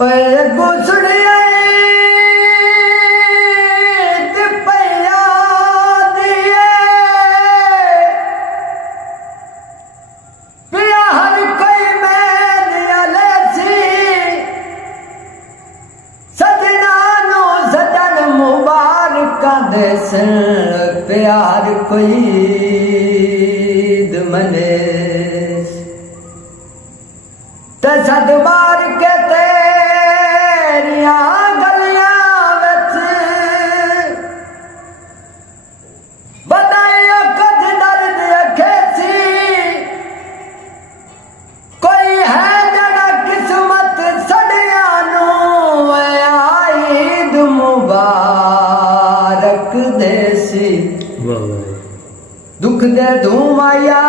गुसड़िया ते पैया दिए पिया हर कोई मैं दिया सी सजना नो सजन मुबारक देसन प्यार कोई मने ते सद मार के तेरिया गलियां विच बधाइयां कुछ दर्द अखे सी कोई है जड़ा किस्मत सड़िया नू ईद मुबारक देसी दुख दे धूम आया